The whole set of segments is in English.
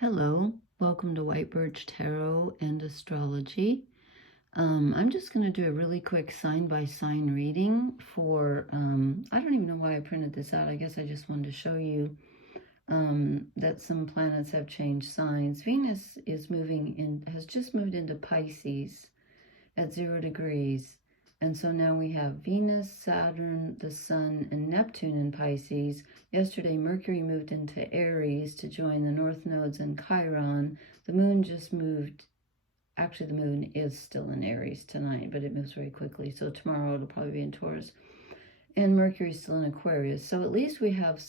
Hello, welcome to White Birch Tarot and Astrology. I'm just going to do a really quick sign-by-sign reading for, I don't even know why I printed this out. I guess I just wanted to show you that some planets have changed signs. Venus is has just moved into Pisces at 0 degrees. And so now we have Venus, Saturn, the Sun, and Neptune in Pisces. Yesterday, Mercury moved into Aries to join the North Nodes and Chiron. The Moon just moved. Actually, the Moon is still in Aries tonight, but it moves very quickly. So tomorrow it'll probably be in Taurus. And Mercury's still in Aquarius. So at least we have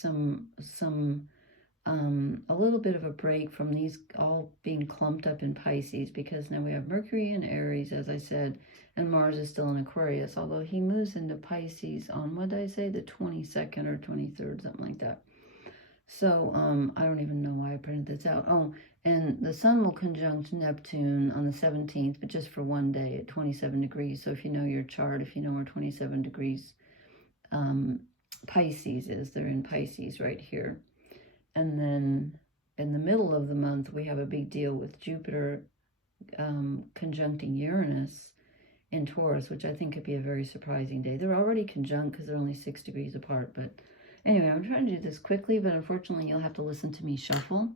a little bit of a break from these all being clumped up in Pisces, because now we have Mercury in Aries, as I said, and Mars is still in Aquarius, although he moves into Pisces on, what did I say, the 22nd or 23rd, something like that. So I don't even know why I printed this out. Oh, and the Sun will conjunct Neptune on the 17th, but just for one day at 27 degrees. So if you know your chart, if you know where 27 degrees Pisces is, they're in Pisces right here. And then in the middle of the month, we have a big deal with Jupiter conjuncting Uranus in Taurus, which I think could be a very surprising day. They're already conjunct because they're only 6 degrees apart. But anyway, I'm trying to do this quickly, but unfortunately you'll have to listen to me shuffle.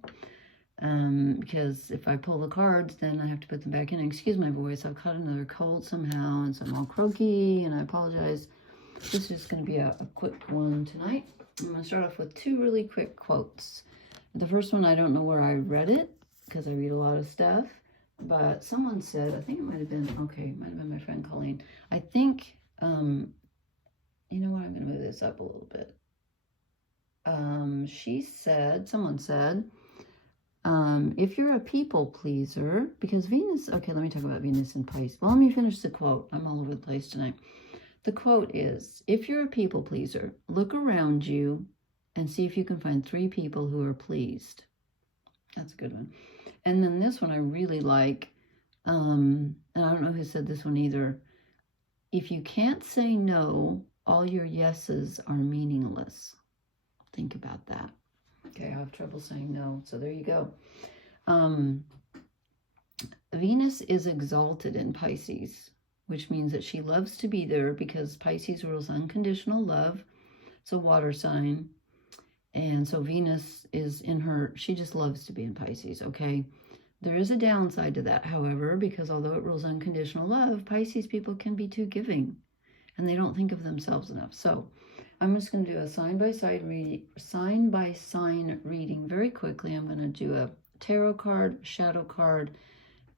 Because if I pull the cards, then I have to put them back in. Excuse my voice, I've caught another cold somehow, and so I'm all croaky, and I apologize. This is just going to be a quick one tonight. I'm going to start off with two really quick quotes. The first one, I don't know where I read it, because I read a lot of stuff, but someone said, I think it might have been, okay, it might have been my friend Colleen. I think, you know what, I'm going to move this up a little bit. Someone said, if you're a people pleaser, because Venus, okay, let me talk about Venus and Pisces. Well, let me finish the quote. I'm all over the place tonight. The quote is, if you're a people pleaser, look around you and see if you can find 3 people who are pleased. That's a good one. And then this one I really like, and I don't know who said this one either. If you can't say no, all your yeses are meaningless. Think about that. Okay, I have trouble saying no, so there you go. Venus is exalted in Pisces, which means that she loves to be there, because Pisces rules unconditional love. It's a water sign. And so Venus is in her, she just loves to be in Pisces, okay? There is a downside to that, however, because although it rules unconditional love, Pisces people can be too giving, and they don't think of themselves enough. So I'm just going to do a sign-by-sign reading very quickly. I'm going to do a tarot card, shadow card,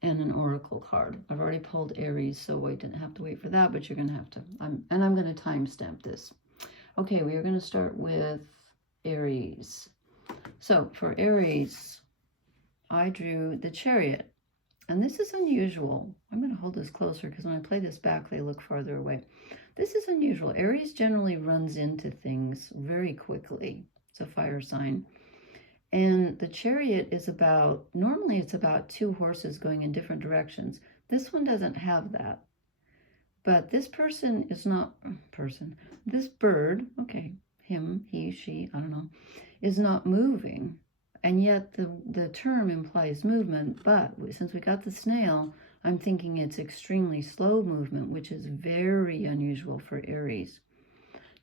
and an oracle card. I've already pulled Aries, so I didn't have to wait for that, but you're going to have to. And I'm going to timestamp this. Okay, we are going to start with Aries. So for Aries, I drew the Chariot. And this is unusual. I'm going to hold this closer because when I play this back, they look farther away. This is unusual. Aries generally runs into things very quickly. It's a fire sign. And the Chariot is about, normally it's about 2 horses going in different directions. This one doesn't have that. But this person is not, this bird, okay, him, he, she, I don't know, is not moving. And yet the term implies movement, but since we got the snail, I'm thinking it's extremely slow movement, which is very unusual for Aries.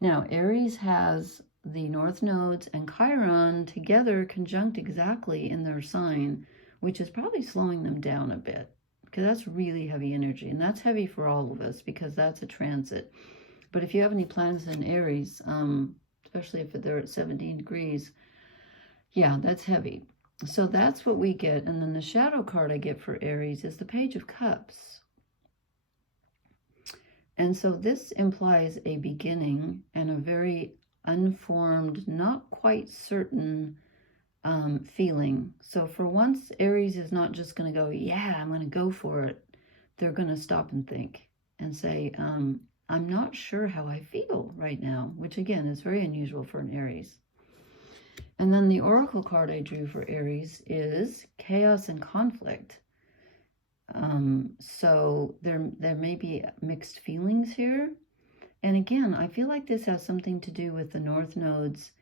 Now, Aries has the North Nodes and Chiron together conjunct exactly in their sign, which is probably slowing them down a bit, because that's really heavy energy, and that's heavy for all of us because that's a transit. But if you have any planets in Aries, especially if they're at 17 degrees, yeah, that's heavy. So that's what we get. And then the shadow card I get for Aries is the Page of Cups. And so this implies a beginning and a very unformed, not quite certain feeling. So for once, Aries is not just going to go, yeah, I'm going to go for it. They're going to stop and think and say, I'm not sure how I feel right now, which again is very unusual for an Aries. And then the oracle card I drew for Aries is chaos and conflict. So there may be mixed feelings here. And again, I feel like this has something to do with the North Nodes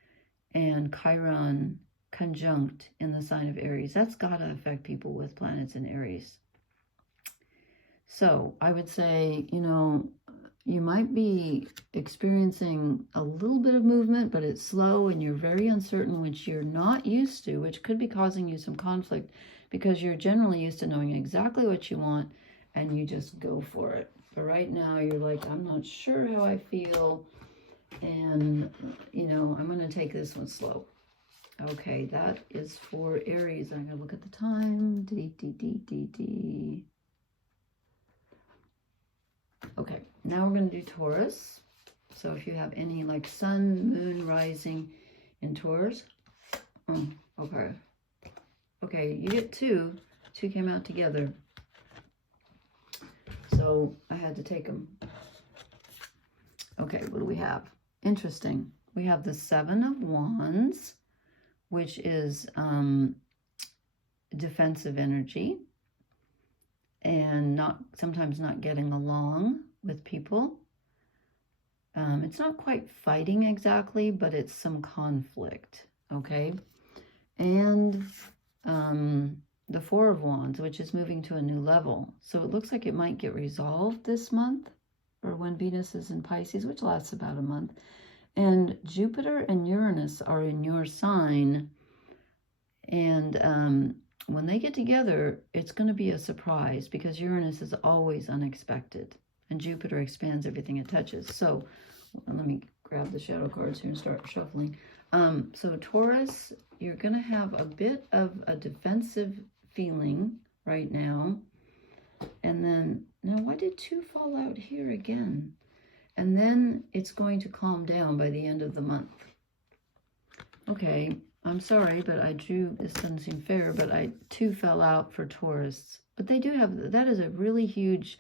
and Chiron conjunct in the sign of Aries. That's got to affect people with planets in Aries. So I would say, you know, you might be experiencing a little bit of movement, but it's slow and you're very uncertain, which you're not used to, which could be causing you some conflict because you're generally used to knowing exactly what you want and you just go for it. But right now you're like, I'm not sure how I feel. And, you know, I'm going to take this one slow. Okay, that is for Aries. I'm going to look at the time. Okay, now we're going to do Taurus. So if you have any like sun, moon, rising in Taurus. Okay. Okay, you get two. Two came out together. So I had to take them. Okay, what do we have? Interesting. We have the Seven of Wands, which is defensive energy and sometimes not getting along with people. It's not quite fighting exactly, but it's some conflict, okay? And the Four of Wands, which is moving to a new level. So it looks like it might get resolved this month, or when Venus is in Pisces, which lasts about a month. And Jupiter and Uranus are in your sign. And when they get together, it's going to be a surprise because Uranus is always unexpected. And Jupiter expands everything it touches. So let me grab the shadow cards here and start shuffling. So Taurus, you're going to have a bit of a defensive feeling right now. And then, now why did two fall out here again? And then it's going to calm down by the end of the month. Okay, I'm sorry, but I drew, this doesn't seem fair, but two fell out for Taurus. But they do have, that is a really huge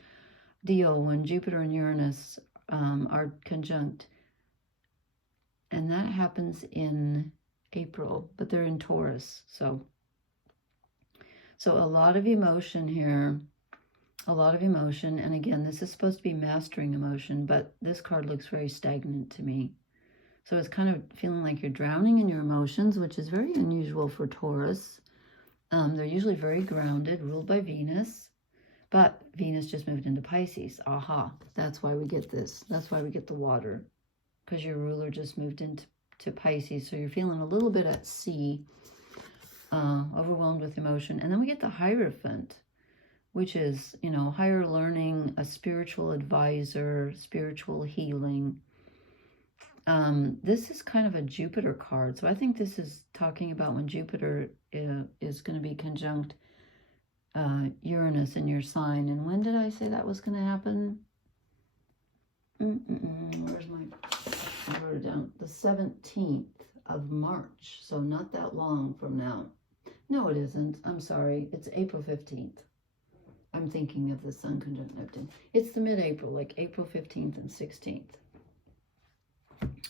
deal when Jupiter and Uranus are conjunct. And that happens in April, but they're in Taurus. So a lot of emotion here. A lot of emotion. And again, this is supposed to be mastering emotion, but this card looks very stagnant to me. So it's kind of feeling like you're drowning in your emotions, which is very unusual for Taurus. They're usually very grounded, ruled by Venus. But Venus just moved into Pisces. Aha. That's why we get this. That's why we get the water. Because your ruler just moved into Pisces. So you're feeling a little bit at sea, overwhelmed with emotion. And then we get the Hierophant, which is, you know, higher learning, a spiritual advisor, spiritual healing. This is kind of a Jupiter card. So I think this is talking about when Jupiter is going to be conjunct Uranus in your sign. And when did I say that was going to happen? Where's I wrote it down. The 17th of March. So not that long from now. No, it isn't. I'm sorry. It's April 15th. I'm thinking of the Sun conjunct Neptune. It's the mid-April, like April 15th and 16th.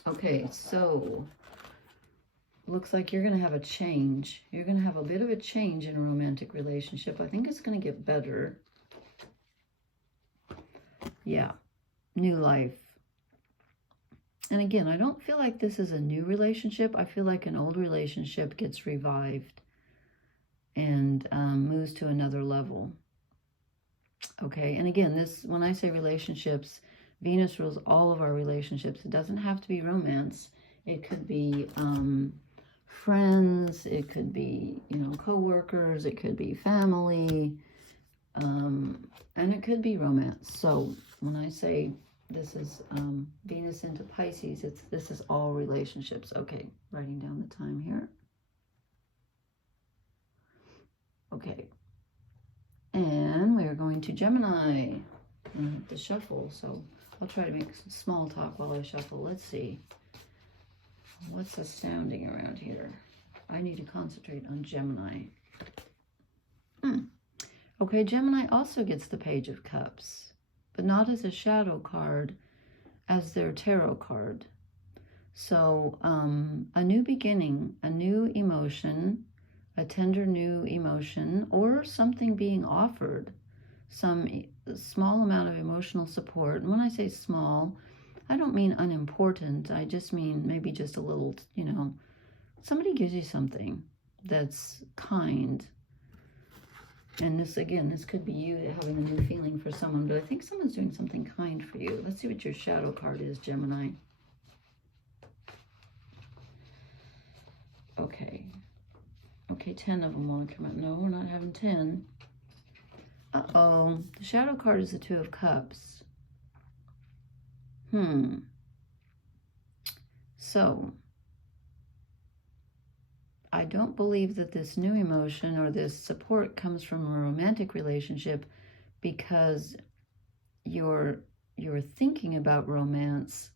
Okay, so looks like you're going to have a change. You're going to have a bit of a change in a romantic relationship. I think it's going to get better. Yeah, new life. And again, I don't feel like this is a new relationship. I feel like an old relationship gets revived and moves to another level. Okay, and again, this, when I say relationships, Venus rules all of our relationships. It doesn't have to be romance. It could be friends. It could be, you know, co-workers. It could be family. And it could be romance. So when I say this is Venus into Pisces, this is all relationships. Okay, writing down the time here. Okay. And we are going to Gemini. I have to shuffle, so I'll try to make some small talk while I shuffle. Let's see. What's astounding around here? I need to concentrate on Gemini. Okay, Gemini also gets the Page of Cups, but not as a shadow card, as their tarot card. So a new beginning, a new emotion, a tender new emotion, or something being offered, some small amount of emotional support. And when I say small, I don't mean unimportant. I just mean maybe just a little, you know, somebody gives you something. that's kind. And this, again, this could be you having a new feeling for someone, but I think someone's doing something kind for you. Let's see what your shadow card is, Gemini. Okay. Okay, 10 of them want to come out. No, we're not having 10. Uh-oh. The shadow card is the Two of Cups. So, I don't believe that this new emotion or this support comes from a romantic relationship, because you're thinking about romance.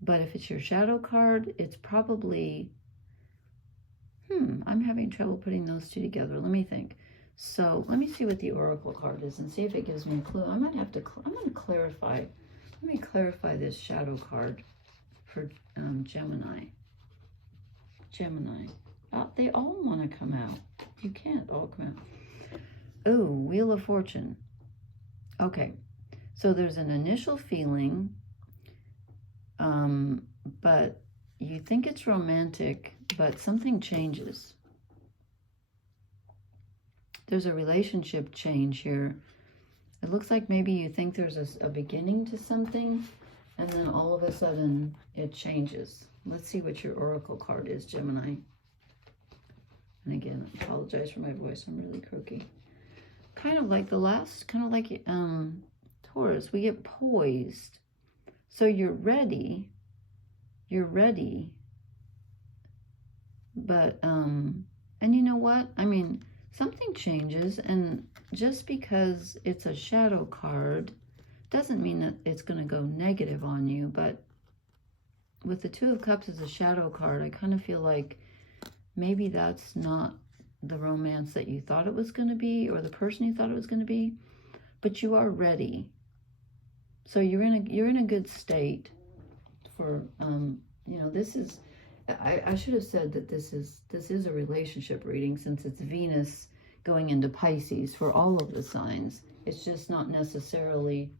But if it's your shadow card, it's probably, I'm having trouble putting those two together. Let me think. So let me see what the Oracle card is and see if it gives me a clue. I might have to, I'm going to clarify. Let me clarify this shadow card for Gemini. Gemini. They all want to come out. You can't all come out. Oh, Wheel of Fortune. Okay. So there's an initial feeling, but you think it's romantic, but something changes. There's a relationship change here. It looks like maybe you think there's a beginning to something, and then all of a sudden it changes. Let's see what your Oracle card is, Gemini. And again, I apologize for my voice. I'm really croaky. Kind of like the last, kind of like Taurus, we get poised. So you're ready. You're ready. But, and you know what? I mean, something changes, and just because it's a shadow card doesn't mean that it's going to go negative on you. But with the Two of Cups as a shadow card, I kind of feel like maybe that's not the romance that you thought it was going to be, or the person you thought it was going to be, but you are ready. So you're in a good state for, you know, this is, I should have said that this is a relationship reading, since it's Venus going into Pisces for all of the signs. It's just not necessarily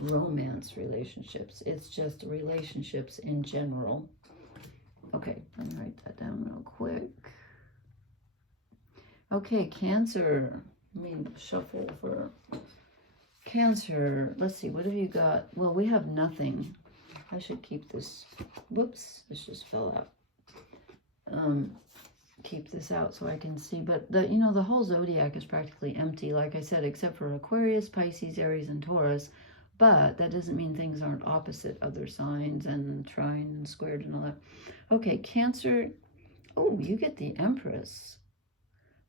romance relationships. It's just relationships in general. Okay, let me write that down real quick. Okay, Cancer. Let me shuffle for Cancer. Let's see, what have you got? Well, we have nothing. I should keep this. Whoops, this just fell out. Keep this out so I can see. But the, you know, the whole zodiac is practically empty, like I said, except for Aquarius, Pisces, Aries, and Taurus. But that doesn't mean things aren't opposite other signs and trine and squared and all that. Okay, Cancer. Oh, you get the Empress.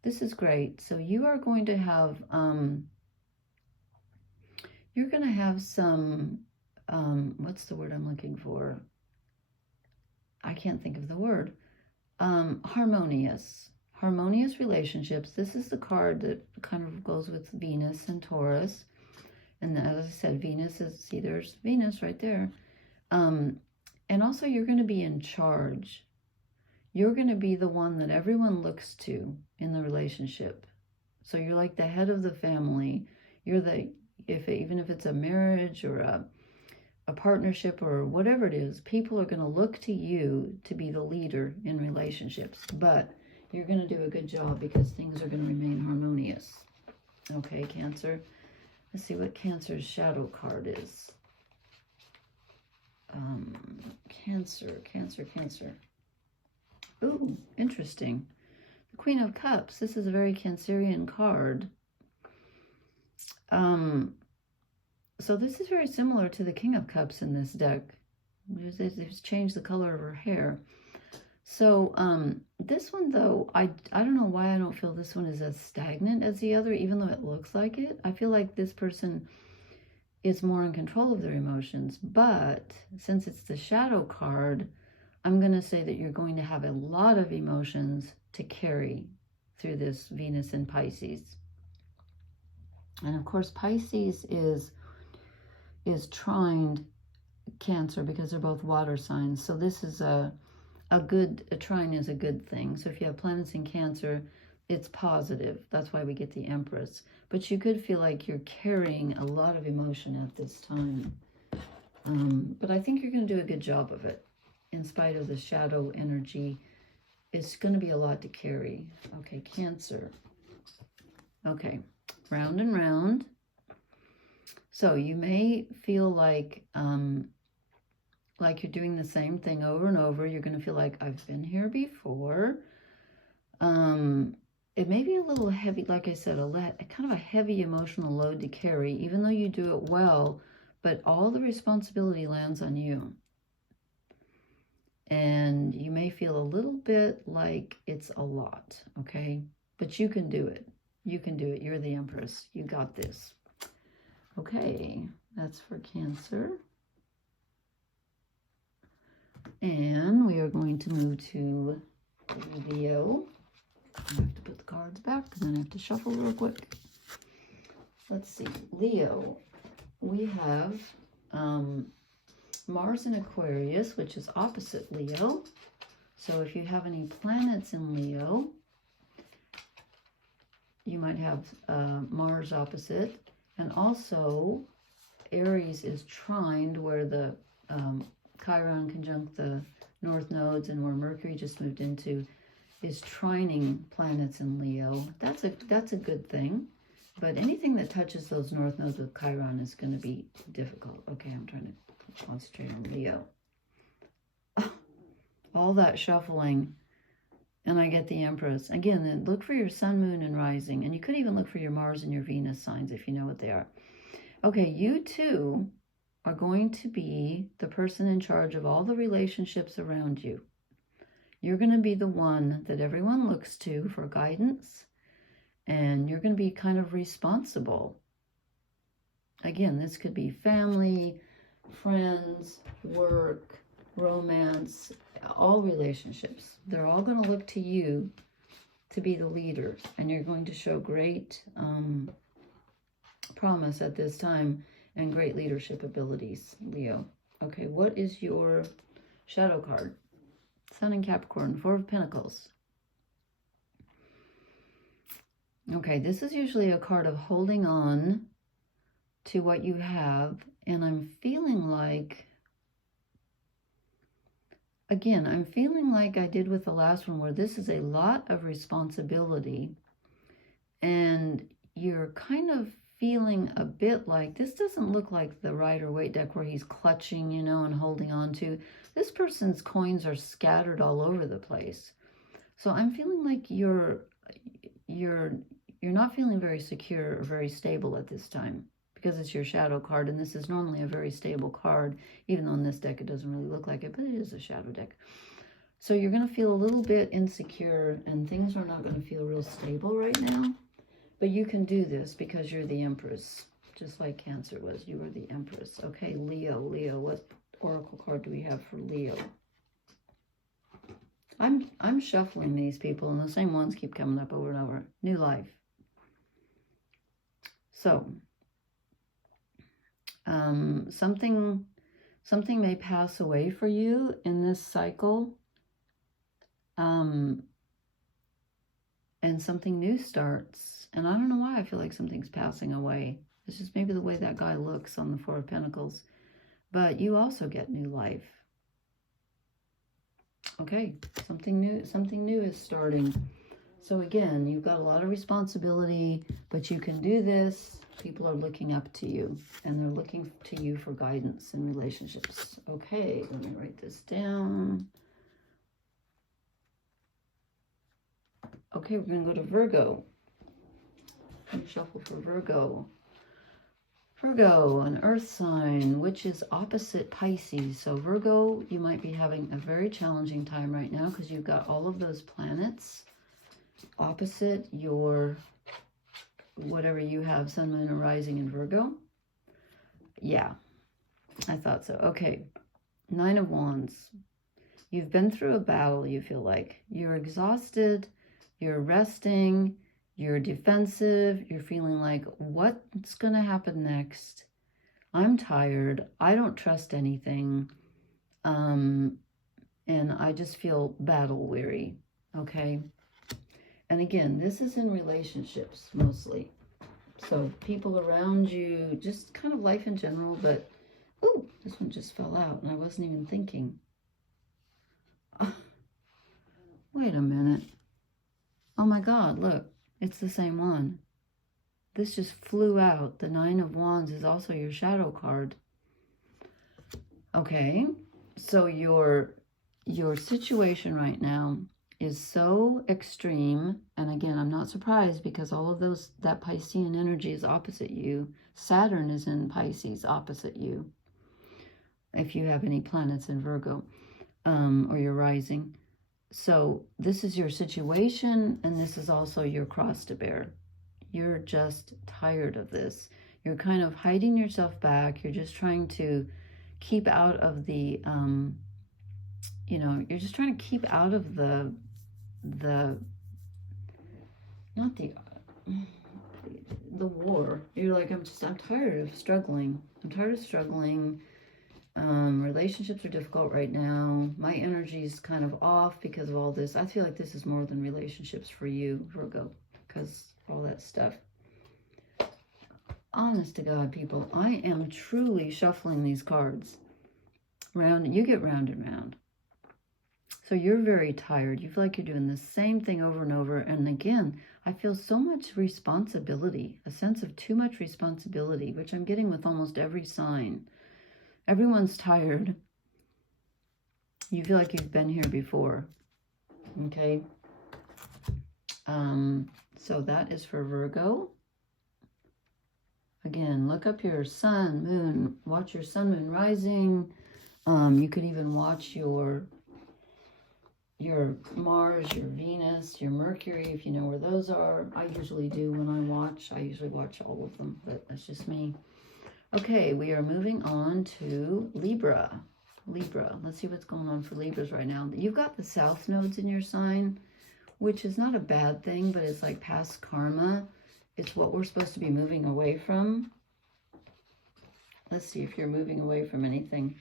This is great. So you are going to have, you're going to have some, what's the word I'm looking for? I can't think of the word. Harmonious relationships. This is the card that kind of goes with Venus and Taurus. And as I said, Venus is, see, there's Venus right there. And also you're going to be in charge. You're going to be the one that everyone looks to in the relationship. So you're like the head of the family. You're the, even if it's a marriage or a partnership or whatever it is, people are going to look to you to be the leader in relationships. But you're going to do a good job because things are going to remain harmonious. Okay, Cancer. Let's see what Cancer's shadow card is. Cancer. Ooh, interesting. The Queen of Cups. This is a very Cancerian card. So this is very similar to the King of Cups in this deck. It's changed the color of her hair. So this one, though, I don't know why I don't feel this one is as stagnant as the other, even though it looks like it. I feel like this person is more in control of their emotions. But since it's the shadow card, I'm going to say that you're going to have a lot of emotions to carry through this Venus in Pisces. And of course, Pisces is trined Cancer because they're both water signs. So this is a trine is a good thing. So if you have planets in Cancer, it's positive. That's why we get the Empress. But you could feel like you're carrying a lot of emotion at this time. But I think you're going to do a good job of it, in spite of the shadow energy it's going to be a lot to carry. Okay, Cancer. Okay, round and round. So you may feel like you're doing the same thing over and over. You're going to feel like, I've been here before. It may be a little heavy, like I said, kind of a heavy emotional load to carry, even though you do it well, but all the responsibility lands on you. And you may feel a little bit like it's a lot, okay? But you can do it. You can do it. You're the Empress. You got this. Okay, that's for Cancer. And we are going to move to Leo. I have to put the cards back because then I have to shuffle real quick. Let's see. Leo. We have Mars in Aquarius, which is opposite Leo. So if you have any planets in Leo, you might have Mars opposite. And also, Aries is trined where the Chiron conjunct the North nodes and where Mercury just moved into is trining planets in Leo. That's a good thing. But anything that touches those North nodes with Chiron is going to be difficult. Okay, I'm trying to concentrate on Leo. All that shuffling. And I get the Empress. Again, then look for your Sun, Moon, and Rising. And you could even look for your Mars and your Venus signs if you know what they are. Okay, you too are going to be the person in charge of all the relationships around you. You're going to be the one that everyone looks to for guidance. And you're going to be kind of responsible. Again, this could be family, friends, work, romance, all relationships. They're all going to look to you to be the leader. And you're going to show great promise at this time and great leadership abilities, Leo. Okay, what is your shadow card? Sun in Capricorn, Four of Pentacles. Okay, this is usually a card of holding on to what you have. And I'm feeling like, again, I'm feeling like I did with the last one, where this is a lot of responsibility. And you're kind of feeling a bit like, this doesn't look like the Rider-Waite deck where he's clutching, you know, and holding on to. This person's coins are scattered all over the place. So I'm feeling like you're not feeling very secure or very stable at this time, because it's your shadow card, and this is normally a very stable card, even though in this deck it doesn't really look like it, but it is a shadow deck. So you're going to feel a little bit insecure, and things are not going to feel real stable right now. But you can do this because you're the Empress, just like Cancer was. You were the Empress. Okay, Leo. Leo, what oracle card do we have for Leo? I'm shuffling these people, and the same ones keep coming up over and over. New life. So, something may pass away for you in this cycle, and something new starts. And I don't know why I feel like something's passing away. It's just maybe the way that guy looks on the Four of Pentacles. But you also get new life. Okay, something new is starting. So again, you've got a lot of responsibility, but you can do this. People are looking up to you, and they're looking to you for guidance in relationships. Okay, let me write this down. Okay, we're going to go to Virgo. And shuffle for Virgo. Virgo, an earth sign, which is opposite Pisces. So Virgo, you might be having a very challenging time right now because you've got all of those planets opposite your, whatever you have, Sun, Moon, and Rising in Virgo. Yeah, I thought so. Okay, Nine of Wands. You've been through a battle, you feel like. You're exhausted, you're resting, you're defensive, you're feeling like, what's going to happen next? I'm tired, I don't trust anything, and I just feel battle weary, okay? And again, this is in relationships mostly. So people around you, just kind of life in general, but, ooh, this one just fell out and I wasn't even thinking. Wait a minute. Oh my God, look. It's the same one. This just flew out. The Nine of Wands is also your shadow card. Okay, so your situation right now is so extreme, and again, I'm not surprised because all of that Piscean energy is opposite you. Saturn is in Pisces opposite you, if you have any planets in Virgo, or your rising. So this is your situation, and this is also your cross to bear. You're just tired of this. You're kind of hiding yourself back. You're just trying to keep out of the, you're just trying to keep out of the war. You're like, I'm tired of struggling. I'm tired of struggling. Relationships are difficult right now. My energy is kind of off because of all this. I feel like this is more than relationships for you, Virgo, because all that stuff. Honest to God, people, I am truly shuffling these cards. You get round and round. So you're very tired. You feel like you're doing the same thing over and over. And again, I feel so much responsibility, a sense of too much responsibility, which I'm getting with almost every sign. Everyone's tired. You feel like you've been here before. Okay. So that is for Virgo. Again, look up your sun, moon, watch your sun, moon rising. You could even watch your Mars, your Venus, your Mercury, if you know where those are. I usually do when I watch. I usually watch all of them, but that's just me. Okay, we are moving on to Libra. Libra, let's see what's going on for Libras right now. You've got the South nodes in your sign, which is not a bad thing, but it's like past karma. It's what we're supposed to be moving away from. Let's see if you're moving away from anything.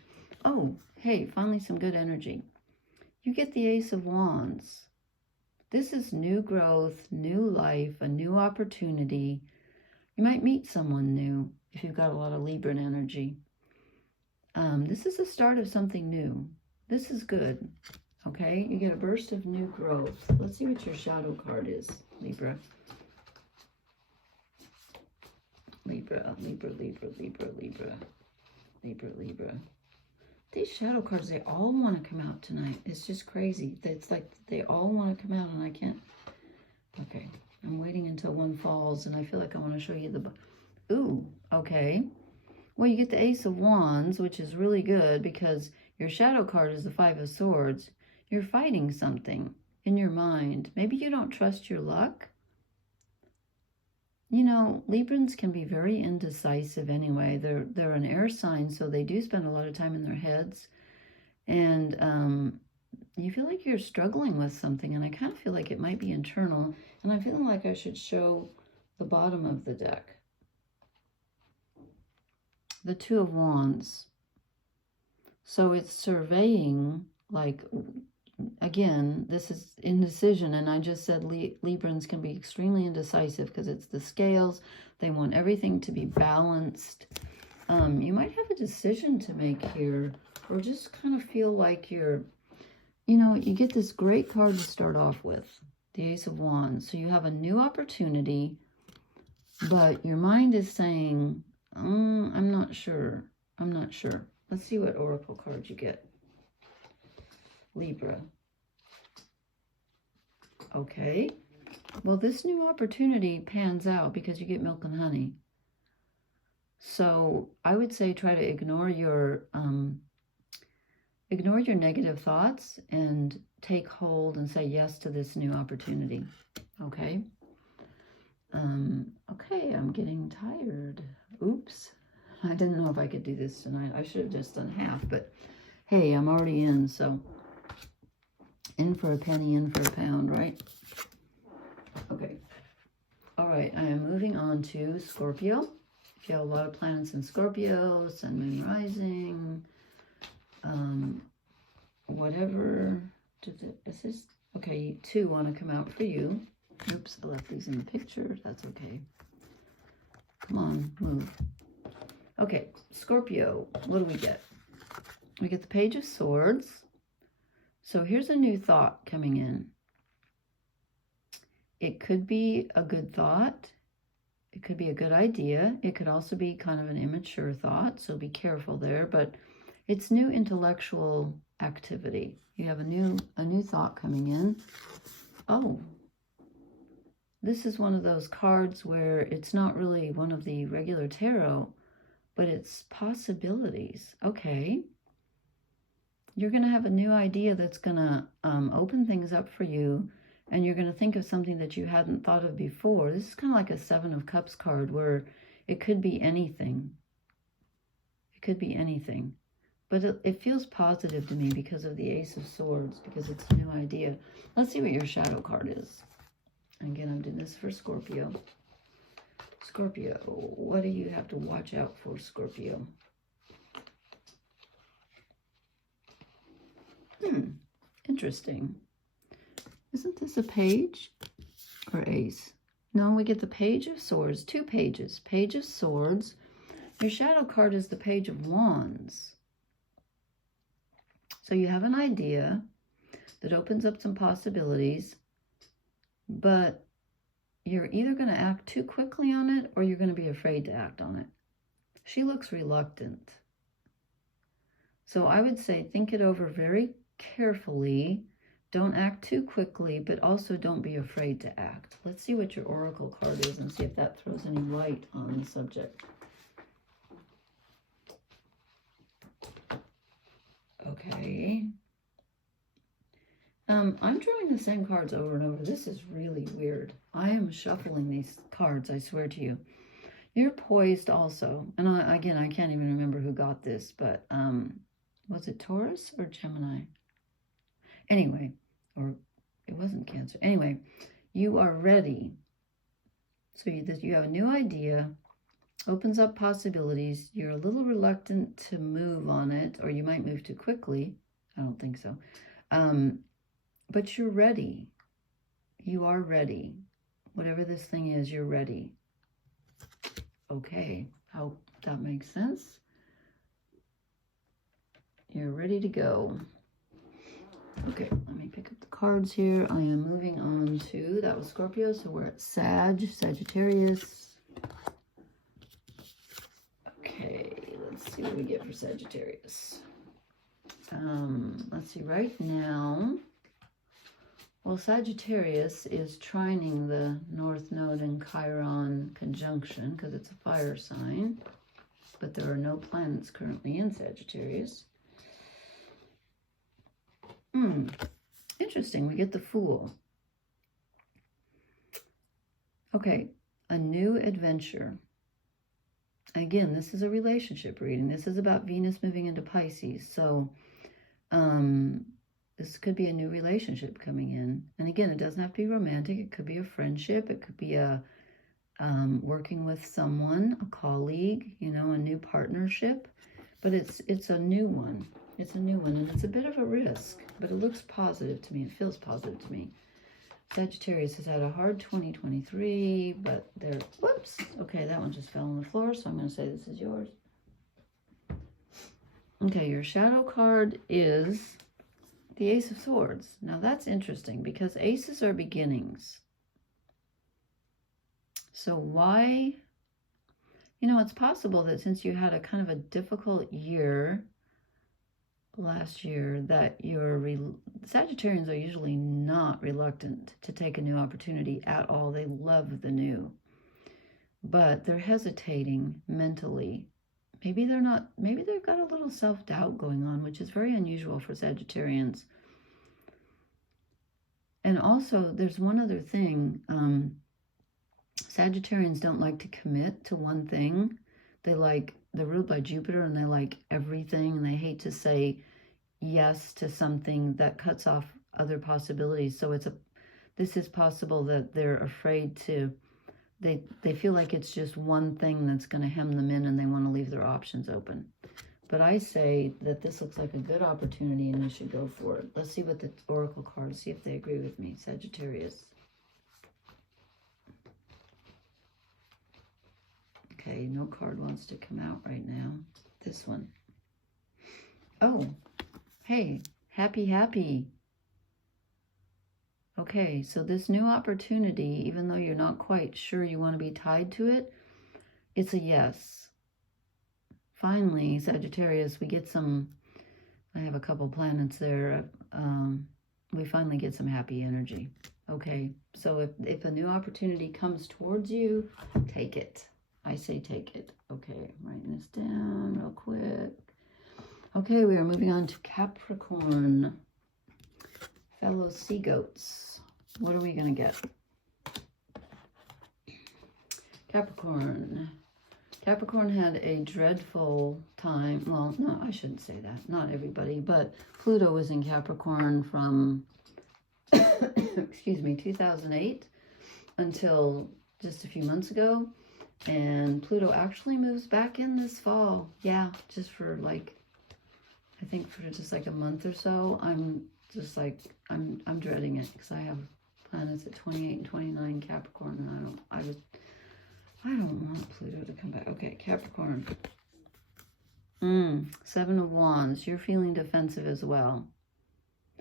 Oh, hey, finally some good energy. You get the Ace of Wands. This is new growth, new life, a new opportunity. You might meet someone new if you've got a lot of Libran energy. This is the start of something new. This is good. Okay, you get a burst of new growth. Let's see what your shadow card is, Libra. Libra, Libra, Libra, Libra, Libra, Libra, Libra. These shadow cards, they all want to come out tonight. It's just crazy. It's like they all want to come out and I can't. Okay, I'm waiting until one falls and I feel like I want to show you the... Ooh, okay. Well, you get the Ace of Wands, which is really good because your shadow card is the Five of Swords. You're fighting something in your mind. Maybe you don't trust your luck. You know, Librans can be very indecisive anyway. They're an air sign, so they do spend a lot of time in their heads. And you feel like you're struggling with something, and I kind of feel like it might be internal. And I'm feeling like I should show the bottom of the deck. The Two of Wands. So it's surveying, like... Again, this is indecision, and I just said Librans can be extremely indecisive because it's the scales. They want everything to be balanced. You might have a decision to make here, or just kind of feel like you're, you get this great card to start off with, the Ace of Wands. So you have a new opportunity, but your mind is saying, I'm not sure. I'm not sure. Let's see what oracle card you get. Libra. Okay. Well, this new opportunity pans out because you get milk and honey. So I would say try to ignore your negative thoughts and take hold and say yes to this new opportunity. Okay. Okay, I'm getting tired. Oops. I didn't know if I could do this tonight. I should have just done half, but hey, I'm already in, so in for a penny, in for a pound, right? Okay. All right, I am moving on to Scorpio. If you have a lot of planets in Scorpio, Sun, Moon, Rising, whatever. Is this? Okay, two want to come out for you. Oops, I left these in the picture. That's okay. Come on, move. Okay, Scorpio, what do we get? We get the Page of Swords. So here's a new thought coming in. it could be a good thought. It could be a good idea. It could also be kind of an immature thought, so be careful there. But it's new intellectual activity. You have a new thought coming in. Oh, this is one of those cards where it's not really one of the regular tarot, but it's possibilities. Okay. You're going to have a new idea that's going to open things up for you, and you're going to think of something that you hadn't thought of before. This is kind of like a Seven of Cups card where it could be anything. It could be anything. But it feels positive to me because of the Ace of Swords, because it's a new idea. Let's see what your shadow card is. Again, I'm doing this for Scorpio. Scorpio, what do you have to watch out for, Scorpio? Interesting. Isn't this a page or ace? No, we get the Page of Swords, 2 pages. Page of Swords. Your shadow card is the Page of Wands. So you have an idea that opens up some possibilities, but you're either going to act too quickly on it or you're going to be afraid to act on it. She looks reluctant. So I would say think it over very carefully. Don't act too quickly, but also don't be afraid to act. Let's see what your oracle card is and see if that throws any light on the subject. Okay. I'm drawing the same cards over and over. This is really weird. I am shuffling these cards, I swear to you. You're poised also. And again, I can't even remember who got this, but was it Taurus or Gemini? Anyway, or it wasn't Cancer. Anyway, you are ready. So you have a new idea, opens up possibilities. You're a little reluctant to move on it, or you might move too quickly. I don't think so. But you're ready. You are ready. Whatever this thing is, you're ready. Okay, hope that makes sense. You're ready to go. Okay, let me pick up the cards here. I am moving on to, that was Scorpio, so we're at Sagittarius. Okay, let's see what we get for Sagittarius. Let's see, right now, well, Sagittarius is trining the North Node in Chiron conjunction because it's a fire sign, but there are no planets currently in Sagittarius. Interesting, we get the Fool. Okay, a new adventure. Again, this is a relationship reading. This is about Venus moving into Pisces. So this could be a new relationship coming in. And again, it doesn't have to be romantic. It could be a friendship. It could be a working with someone, a colleague, you know, a new partnership. But it's a new one. It's a new one, and it's a bit of a risk, but it looks positive to me. It feels positive to me. Sagittarius has had a hard 2023, but they're, whoops. Okay, that one just fell on the floor, so I'm going to say this is yours. Okay, your shadow card is the Ace of Swords. Now that's interesting because aces are beginnings. So why, you know, it's possible that since you had a kind of a difficult year last year, that Sagittarians are usually not reluctant to take a new opportunity at all. They love the new, but they're hesitating mentally. Maybe they're not, maybe they've got a little self-doubt going on, which is very unusual for Sagittarians. And also there's one other thing. Sagittarians don't like to commit to one thing. They're ruled by Jupiter, and they like everything, and they hate to say yes to something that cuts off other possibilities. So this is possible that they're afraid to, they feel like it's just one thing that's going to hem them in, and they want to leave their options open. But I say that this looks like a good opportunity, and you should go for it. Let's see what the oracle cards, see if they agree with me. Sagittarius. Okay, no card wants to come out right now. This one. Oh, hey, happy. Okay. Okay, so this new opportunity, even though you're not quite sure you want to be tied to it, it's a yes. Finally, Sagittarius, we get some, I have a couple planets there, we finally get some happy energy. Okay, so if a new opportunity comes towards you, take it. I say take it. Okay, I'm writing this down real quick. Okay, we are moving on to Capricorn. Fellow sea goats. What are we going to get? Capricorn. Capricorn had a dreadful time. Well, no, I shouldn't say that. Not everybody, but Pluto was in Capricorn from, excuse me, 2008 until just a few months ago. And Pluto actually moves back in this fall. Yeah, just for like, I think for just like a month or so. I'm just like, I'm dreading it because I have planets at 28 and 29 Capricorn, and I don't want Pluto to come back. Okay, Capricorn. 7 of Wands. You're feeling defensive as well.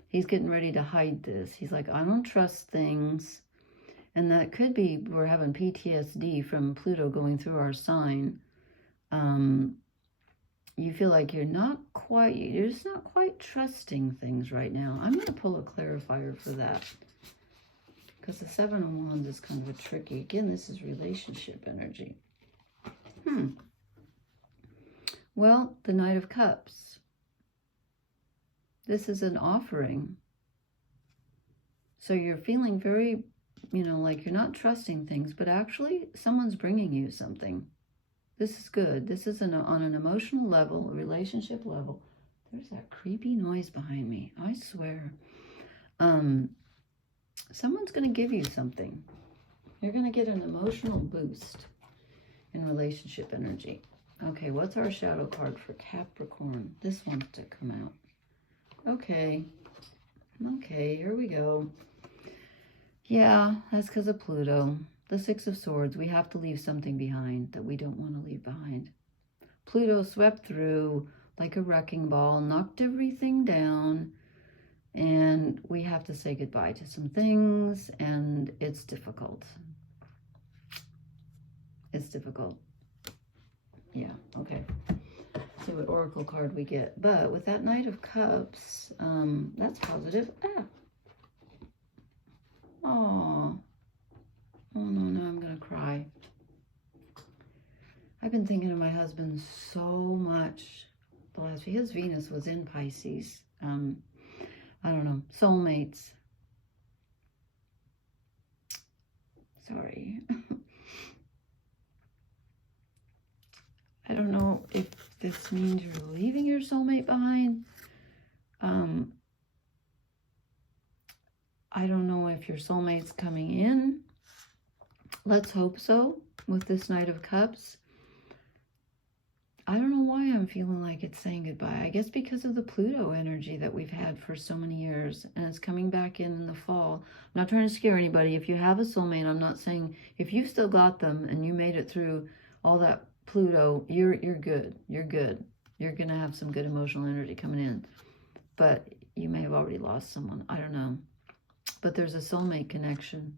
He's getting ready to hide this. He's like, I don't trust things. And that could be we're having PTSD from Pluto going through our sign. You feel like you're just not quite trusting things right now. I'm going to pull a clarifier for that. Because the 7 of Wands is kind of a tricky. Again, this is relationship energy. Well, the Knight of Cups. This is an offering. So you're feeling very, like you're not trusting things, but actually someone's bringing you something. This is good. This is on an emotional level, a relationship level. There's that creepy noise behind me. I swear. Someone's going to give you something. You're going to get an emotional boost in relationship energy. Okay, what's our shadow card for Capricorn? This wants to come out. Okay. Okay, here we go. Yeah, that's because of Pluto. The 6 of Swords, we have to leave something behind that we don't want to leave behind. Pluto swept through like a wrecking ball, knocked everything down, and we have to say goodbye to some things, and it's difficult. It's difficult. Yeah, okay. See what oracle card we get. But with that Knight of Cups, that's positive. Oh. Oh, no, I'm going to cry. I've been thinking of my husband so much the last week. His Venus was in Pisces. I don't know. Soulmates. Sorry. I don't know if this means you're leaving your soulmate behind. I don't know if your soulmate's coming in. Let's hope so with this Knight of Cups. I don't know why I'm feeling like it's saying goodbye. I guess because of the Pluto energy that we've had for so many years, and it's coming back in the fall. I'm not trying to scare anybody. If you have a soulmate, I'm not saying if you've still got them and you made it through all that Pluto, you're good. You're good. You're going to have some good emotional energy coming in. But you may have already lost someone. I don't know. But there's a soulmate connection.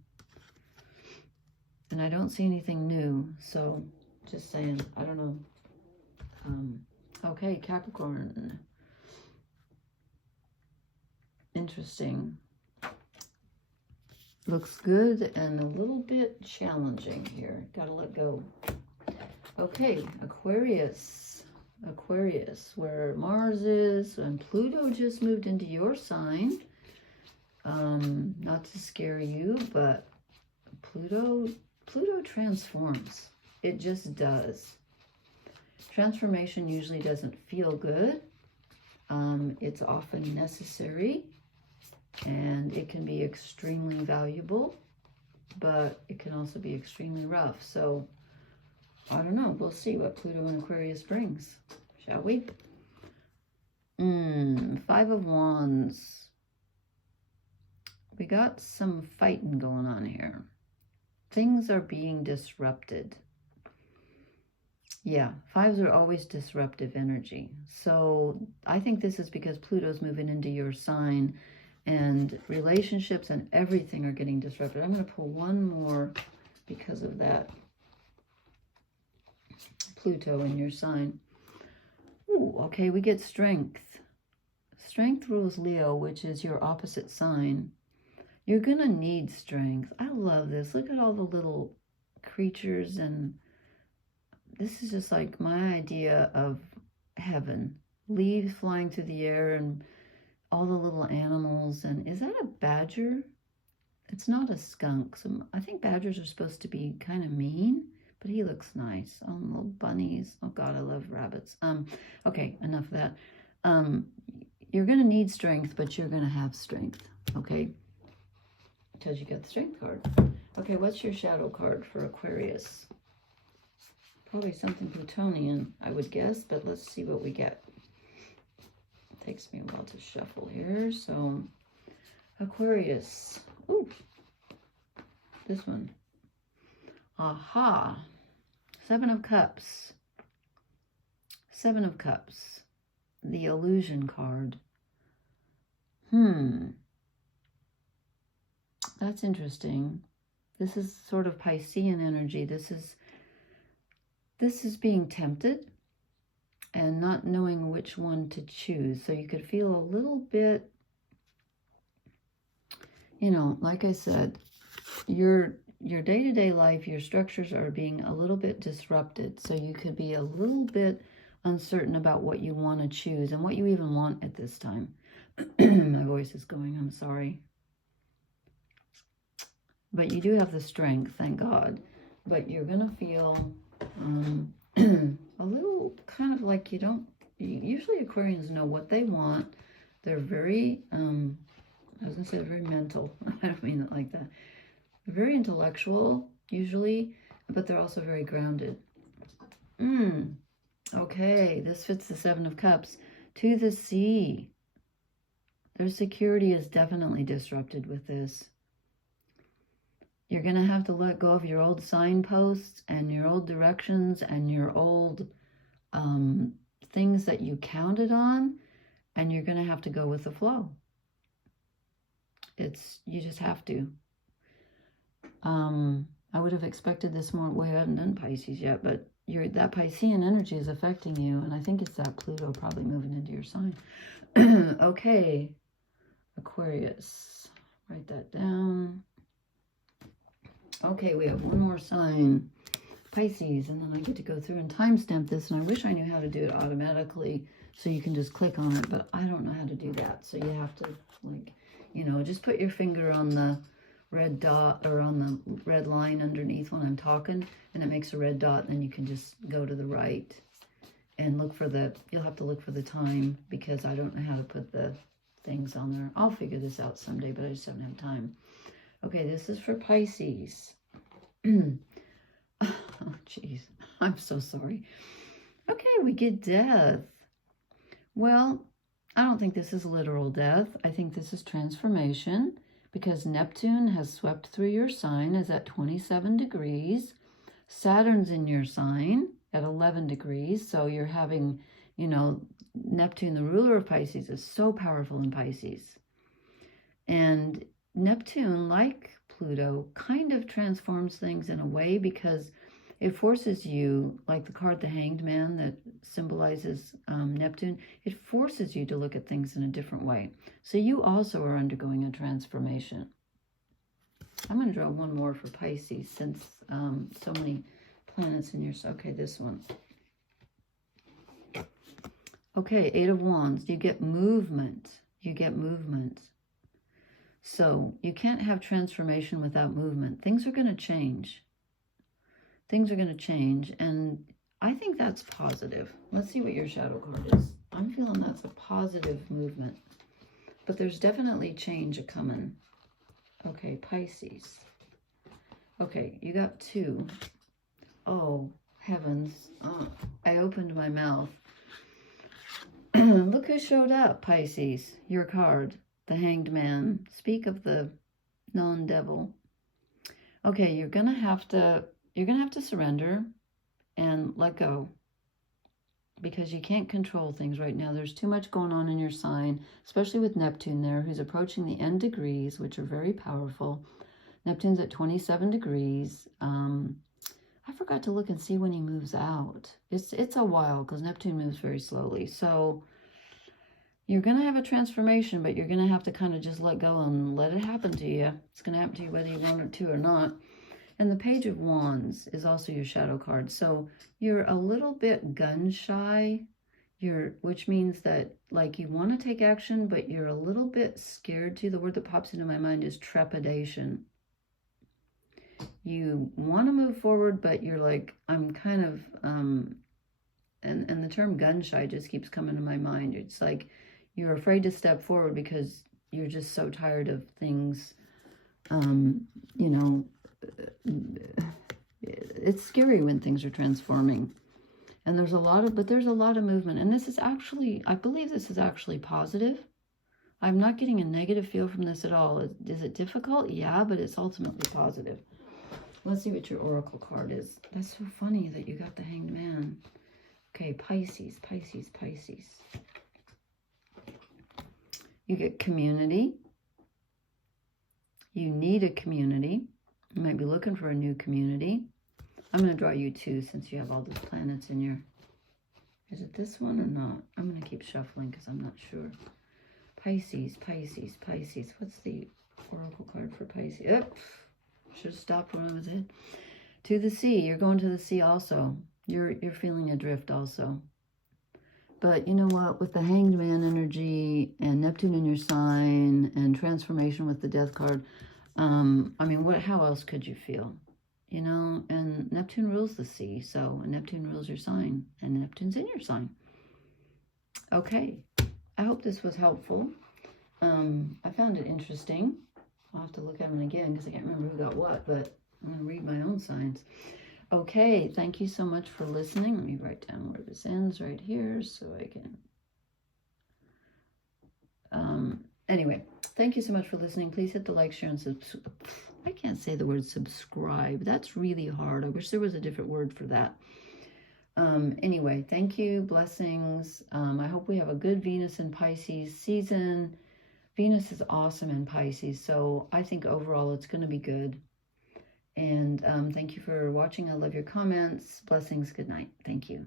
And I don't see anything new. So just saying, I don't know. Okay, Capricorn. Interesting. Looks good and a little bit challenging here. Gotta let go. Okay, Aquarius. Aquarius, where Mars is, and Pluto just moved into your sign. Not to scare you, but Pluto transforms. It just does. Transformation usually doesn't feel good. It's often necessary, and it can be extremely valuable, but it can also be extremely rough. So, I don't know. We'll see what Pluto and Aquarius brings, shall we? 5 of Wands. We got some fighting going on here. Things are being disrupted. Yeah, 5s are always disruptive energy. So I think this is because Pluto's moving into your sign. And relationships and everything are getting disrupted. I'm going to pull one more because of that Pluto in your sign. Ooh, okay, we get strength. Strength rules Leo, which is your opposite sign. You're going to need strength. I love this. Look at all the little creatures, and this is just like my idea of heaven. Leaves flying through the air and all the little animals. And is that a badger? It's not a skunk. So I think badgers are supposed to be kind of mean, but he looks nice. Oh, little bunnies. Oh God, I love rabbits. Okay, enough of that. You're going to need strength, but you're going to have strength, okay? Because you got the strength card. Okay, what's your shadow card for Aquarius? Probably something Plutonian, I would guess, but let's see what we get. It takes me a while to shuffle here. So, Aquarius. Ooh, this one. Aha. 7 of Cups. 7 of Cups. The illusion card. That's interesting. This is sort of Piscean energy. This is being tempted and not knowing which one to choose. So you could feel a little bit, you know, like I said, your day-to-day life, your structures are being a little bit disrupted. So you could be a little bit uncertain about what you want to choose and what you even want at this time. My voice is going, I'm sorry. But you do have the strength, thank God. But you're going to feel a little kind of like you don't... Usually Aquarians know what they want. They're very... I was going to say they're very mental. I don't mean it like that. They're very intellectual, usually, but they're also very grounded. Okay, this fits the 7 of Cups. To the sea. Their security is definitely disrupted with this. You're going to have to let go of your old signposts and your old directions and your old things that you counted on, and you're going to have to go with the flow. You just have to. I would have expected this more. Well, I haven't done Pisces yet, but that Piscean energy is affecting you, and I think it's that Pluto probably moving into your sign. Okay, Aquarius. Write that down. Okay, we have one more sign, Pisces, and then I get to go through and timestamp this, and I wish I knew how to do it automatically so you can just click on it, but I don't know how to do that. So you have to, like, you know, just put your finger on the red dot or on the red line underneath when I'm talking, and it makes a red dot, and then you can just go to the right and look for you'll have to look for the time because I don't know how to put the things on there. I'll figure this out someday, but I just haven't had time. Okay, this is for Pisces. Oh, jeez. I'm so sorry. Okay, we get death. Well, I don't think this is literal death. I think this is transformation because Neptune has swept through your sign, is at 27 degrees. Saturn's in your sign at 11 degrees. So you're having, you know, Neptune, the ruler of Pisces, is so powerful in Pisces. And Neptune, like Pluto, kind of transforms things in a way because it forces you, like the card the Hanged Man that symbolizes Neptune, it forces you to look at things in a different way. So you also are undergoing a transformation. I'm going to draw one more for Pisces since so many planets in your... Okay, this one. Okay, 8 of Wands. You get movement. You get movement. So you can't have transformation without movement. Things are going to change. Things are going to change. And I think that's positive. Let's see what your shadow card is. I'm feeling that's a positive movement. But there's definitely change a-coming. Okay, Pisces. Okay, you got 2. Oh, heavens. Oh, I opened my mouth. Look who showed up, Pisces. Your card. The Hanged Man. Speak of the non-devil. Okay, you're gonna have to surrender and let go. because you can't control things right now. There's too much going on in your sign, especially with Neptune there, who's approaching the end degrees, which are very powerful. Neptune's at 27 degrees. I forgot to look and see when he moves out. It's a while because Neptune moves very slowly. So you're going to have a transformation, but you're going to have to kind of just let go and let it happen to you. It's going to happen to you whether you want it to or not. And the Page of Wands is also your shadow card. So you're a little bit gun shy, which means that like you want to take action, but you're a little bit scared too. The word that pops into my mind is trepidation. You want to move forward, but you're like, I'm kind of, and the term gun shy just keeps coming to my mind. It's like you're afraid to step forward because you're just so tired of things, you know, it's scary when things are transforming, and there's a lot of movement, and this is actually, I believe this is actually positive. I'm not getting a negative feel from this at all. Is it difficult? Yeah, but it's ultimately positive. Let's see what your oracle card is. That's so funny that you got the Hanged Man. Okay, Pisces, Pisces, Pisces. You get community. You need a community. You might be looking for a new community. I'm going to draw you two since you have all these planets in your... Is it this one or not? I'm going to keep shuffling because I'm not sure. Pisces, Pisces, Pisces. What's the oracle card for Pisces? Oh, should have stopped when I was in. To the sea. You're going to the sea also. You're feeling adrift also. But you know what? With the Hanged Man energy and Neptune in your sign and transformation with the Death card... I mean, how else could you feel? You know, and Neptune rules the sea, so Neptune rules your sign, and Neptune's in your sign. Okay, I hope this was helpful. I found it interesting. I'll have to look at them again because I can't remember who got what, but I'm going to read my own signs. Okay, thank you so much for listening. Let me write down where this ends right here so I can... Anyway, thank you so much for listening. Please hit the like, share, and subscribe. I can't say the word subscribe. That's really hard. I wish there was a different word for that. Anyway, thank you. Blessings. I hope we have a good Venus in Pisces season. Venus is awesome in Pisces, so I think overall it's going to be good. And thank you for watching. I love your comments. Blessings. Good night. Thank you.